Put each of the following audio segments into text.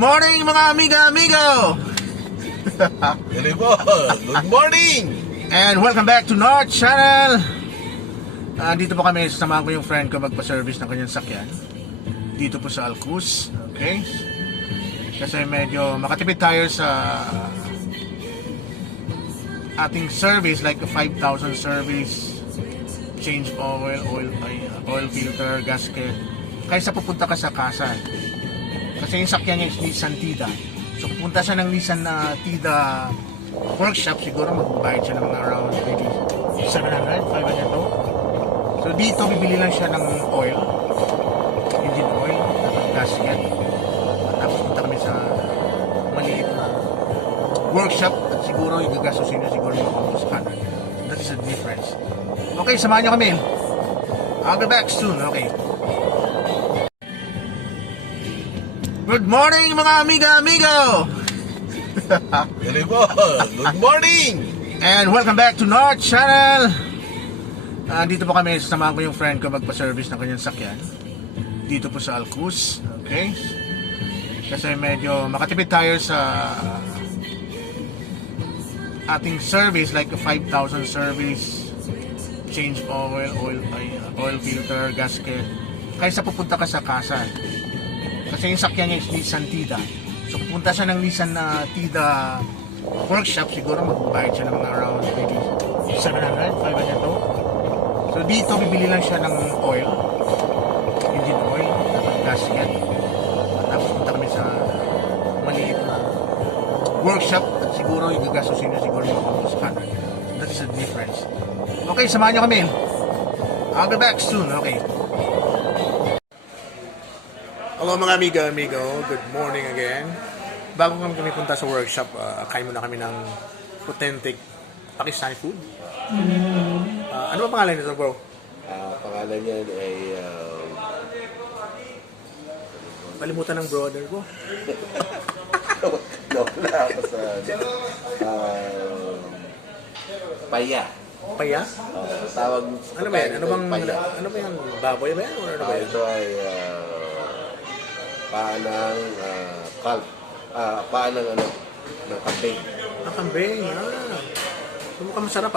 morning mga amiga-amigo! Good morning! And welcome back to North Channel! Dito po kami, sasamahan ko yung friend ko magpa-service ng kanyang sakyan. Dito po sa Alcuz, okay? Kasi medyo makatipid tayo sa ating service, like a 5,000 service, change oil filter, gasket, kaysa pupunta ka sa Kasal. Kasi yung sakyan niya is Nissan Tida. So pupunta siya ng Nissan Tida workshop, siguro magbayad siya ng mga around maybe 700, 500 to. So dito bibili lang siya ng oil, engine oil, gasket. Tapos punta kami sa maliit na workshop at siguro yung gagastusin niya siguro yung almost 100. That is the difference. Okay, samahan niyo kami. I'll be back soon, okay? Good morning mga amiga-amigo! Good morning! And welcome back to North Channel! Dito po kami, sasamahan ko yung friend ko magpa-service ng kanyang sakyan. Dito po sa Alcuz, okay? Kasi medyo makatipid tayo sa ating service, like a 5,000 service, change oil filter, gasket, kaysa pupunta ka sa Kasal. Kasi yung sakyan niya is Nissan Tida. So pupunta siya ng Nissan Tida workshop, siguro magbayad siya ng mga around maybe 700, 500 to. So dito bibili lang siya ng oil, engine oil, gasket. Tapos punta kami sa maliit na workshop at siguro yung gagastusin niya siguro yung almost 100. That is the difference. Okay, samahan niyo kami. I'll be back soon, okay? Hello mga amiga-amigo, good morning again. Bago kami punta sa workshop, kain muna kami ng authentic Pakistani food. Ano ba pangalan nito, bro? Pangalan niya ay... Palimutan ng brother ko. Wala ako sa... Paya. Paya? Tawag... Ano ba yan? Paya. Ano ba yan? Baboy ba yan? Or ano ba yan? Ito ay... paanang kalb. Paanang ng kambing. Kambing. Mukhang masarap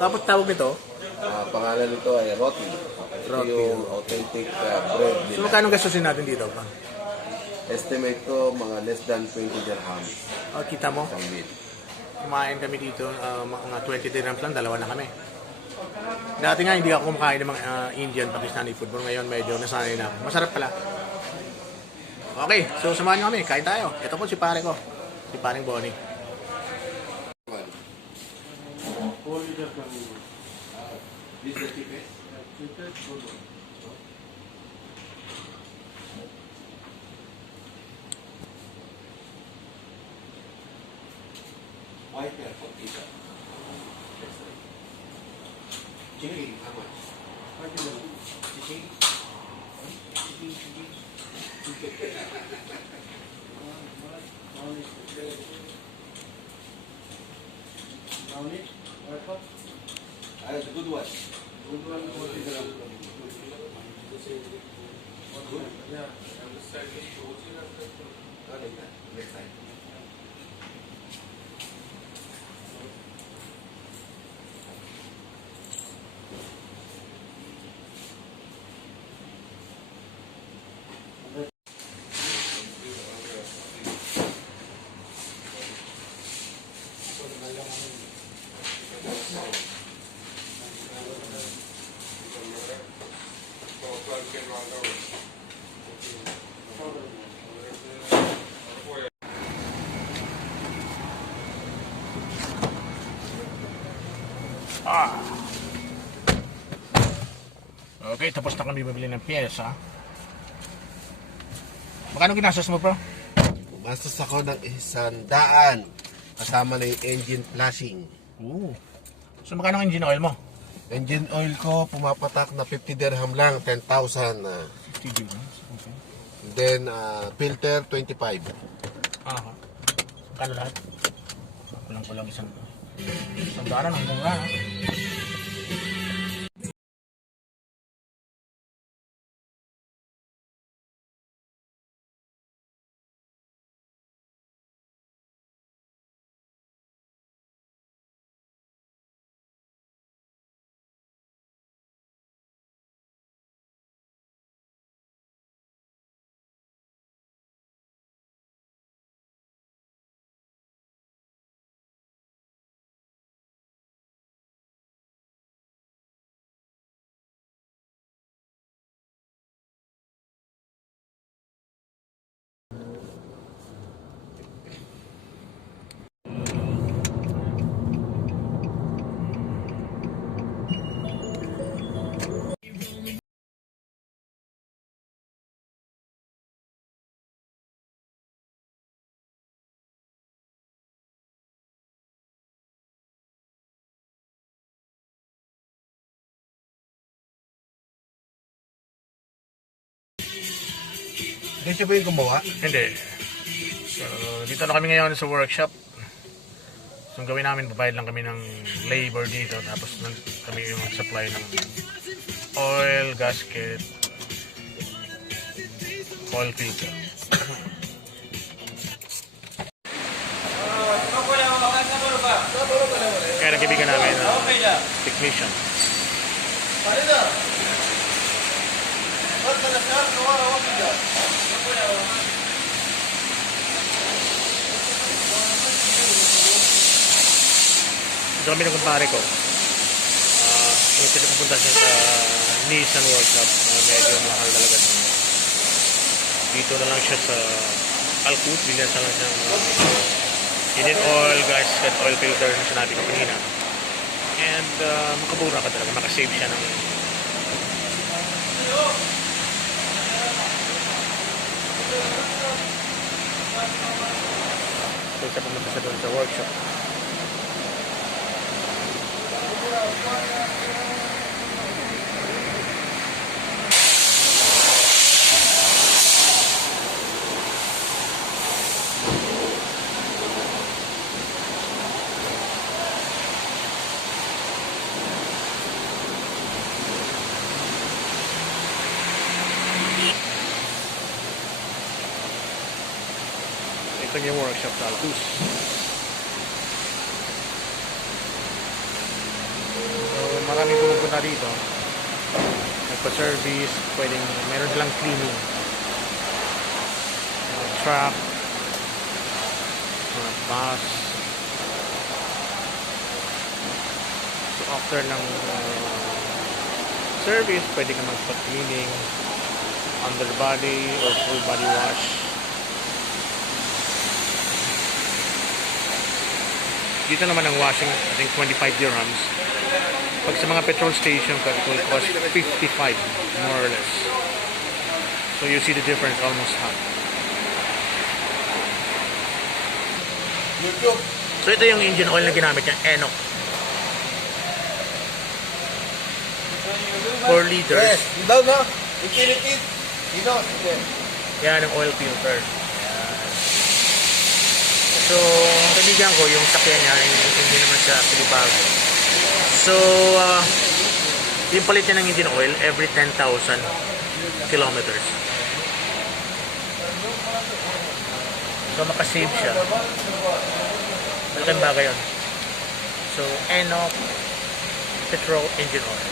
Tapos tawag nito? Pangalan nito ay roti. Ito yung authentic bread nila. So magkano gastusin natin dito pa? Estimate ko mga less than 20 dirhams. Kita mo? Isang meal. Kumain kami dito, mga 20 dirhams lang, dalawa na kami. Dati nga hindi ako kumakain ng mga Indian, Pakistani food. Pero ngayon medyo nasanay na. Masarap pala. Okay, so samahan nyo kami, kain tayo. Ito po si pare ko, si paring Bonnie. It's a good one. Good? Yeah. Next time. Okay, tapos na kami bibili ng piyesa. Magkano ginastos mo, bro? Bastos ako ng 100 kasama na yung engine flashing. So magkano ang engine oil mo? Engine oil ko pumapatak na 50 dirham lang, 10,000. 50 dirhams, okay. Then filter 25. Kano lahat? Kulang-kulang isang daan ang mura. Hindi siya ba yung gumawa? Hindi. So, dito na kami ngayon sa workshop. So, ang gawin namin, babayad lang kami ng labor dito. Tapos kami yung supply ng oil, gasket, oil filter. Kaya nagkibigan namin technician. Ito kami ng kumpare ko. Kung sila pupunta siya sa Nissan workshop, medyo mahal talaga. Dito na lang siya sa Alcus, bilhan sa lang siya ng engine oil, gasket, oil filter na sinabi ko kanina. And makabura ka talaga, makasave siya ng so siya pumunta sa doon sa workshop. Ito yung workshop sa Alcus. So, maraming pumupunta dito. Nagpa-service, pwedeng meron silang cleaning. Truck, bus. So, after ng service, pwede ka magpa-cleaning, underbody or full body wash. Dito naman ang washing, I think 25 dirhams. Pag sa mga petrol station, it will cost 55, more or less. So you see the difference almost half. So ito yung engine oil na ginamit niya, ENOC. 4 liters. Yan ang oil filter. So, ang kaibigan ko, yung sakyan niya, hindi naman siya actually bago. So, yung palit niya ng engine oil every 10,000 kilometers. So, makasave siya. Malaking bagay yun. So, ENOC petrol engine oil.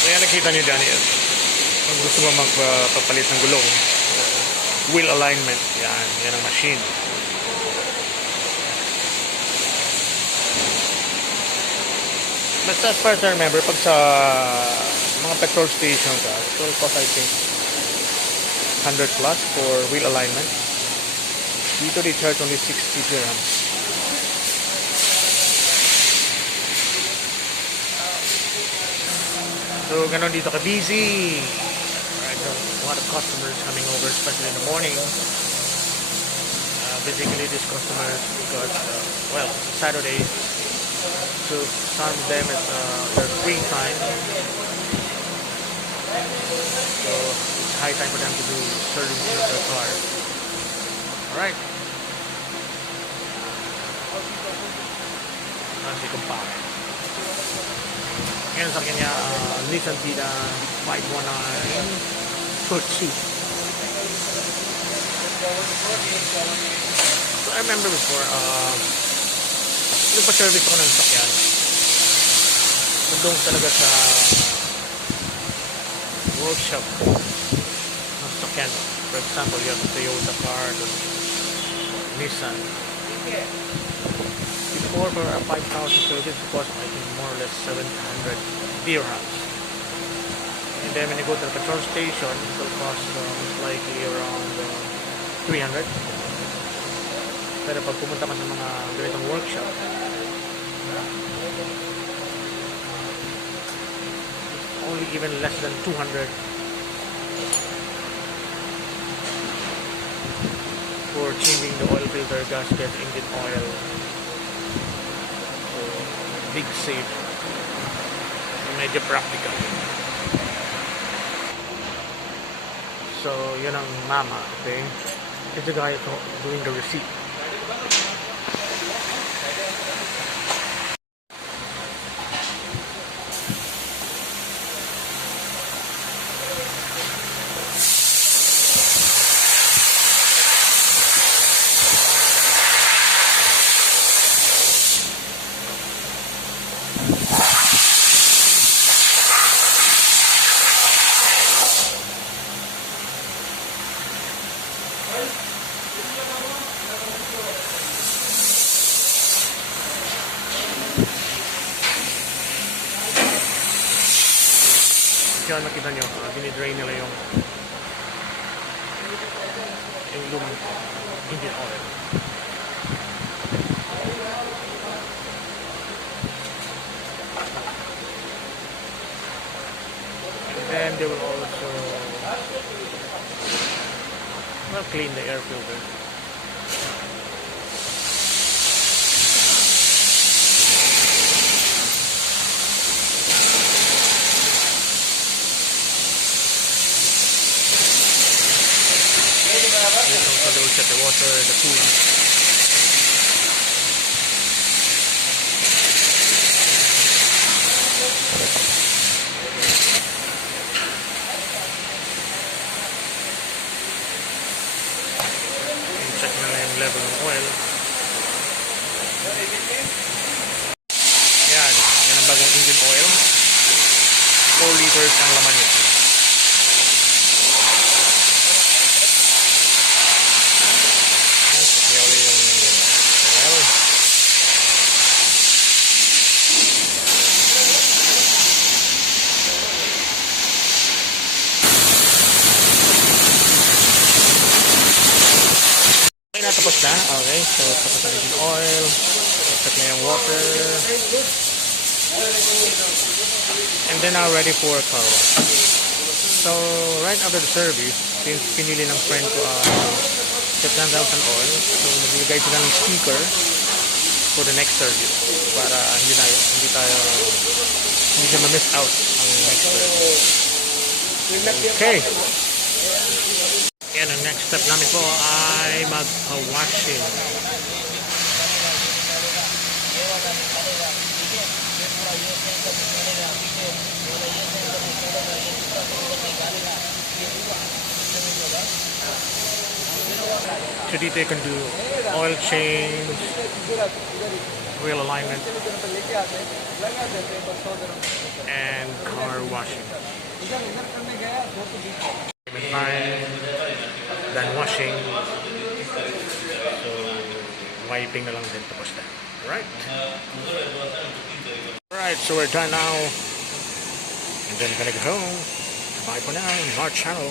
Kaya nakita niyo Daniel. Kung gusto mo magpapalit ng gulong, wheel alignment, yan ang machine. Basta as far as I remember, pag sa mga petrol station ka, it will cost I think 100 plus for wheel alignment. Dito they charge only 60 dirhams. So ganon dito ka busy. A lot of customers coming over, especially in the morning. Basically, these customers, because, well, Saturday, so some of them is their free time. So it's high time for them to do servicing of their car. Alright. Si kumpare. Ngayon sa kanya, Nissan Tida 519 Turkey. So I remember before, nagpa-service ako ng sakyan. Nandun talaga sa workshop ng sakyan. For example, you have a Toyota car, Nissan. Before for a 5,000 service, it cost I think more or less 700 dirhams. And then when you go to the petrol station, it will cost most likely around 300. Pero pag pumunta ka sa mga ganitong workshop, only even less than 200 for changing the oil filter, gasket, engine oil. So, big save. medyo practical. So, yun ang mama, okay? Ito the guy doing the receipt. Kaya nakita nyo, dinidrain nila yung lumang engine oil. And then they will also clean the air filter. So they will check the water, the coolant. And check nila yung level ng oil. Yan ang bagong engine oil. 4 liters ang laman niya. Tapos na, okay, so tapos na engine oil, check na yung water, and then now ready for car wash. So right after the service, since pinili ng friend ko set 9,000 oil, so nagbigay sila ng sticker for the next service para hindi siya ma-miss out ang next service. Okay. Yan, ang next step namin po ay mag-washing. So dito you can do oil change, wheel alignment, and car washing. Done washing, so wiping na lang din tapos na. Alright, so we're done now, and then gonna go home. Bye for now, in our channel.